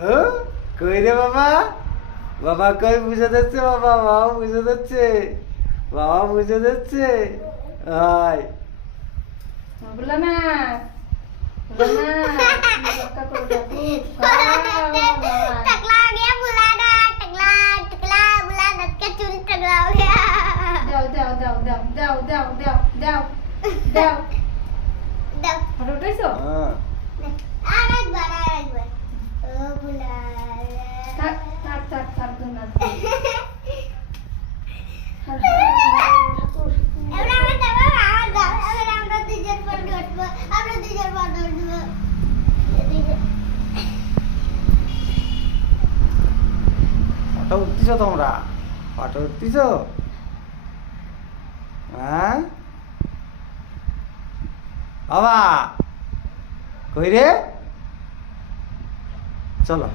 ও কই রে বাবা, বাবা কই বুঝে দিচ্ছে, বাবা বাবা বুঝে দিচ্ছে, বাবা বুঝে দিচ্ছে। আয় বললা না বললা না রক্ষা করে দেখো टकला हो गया बुलाना टकला टकला बुलाना का चुन टकला हो गया দাও দাও দাও দাও দাও দাও দাও দাও দাও दब ফটো উঠাইছো হ্যাঁ आरक बार ओ बुला থাক থাক থাক থাক না एवढा मत बाबा आवाज एवढा আমরা দুজন পর উঠবো আমরা দুজন পর উঠবো ফটো উঠতেছো তোমরা, ফটো উঠতেছো? হ্যাঁ বাবা কই রে, চলো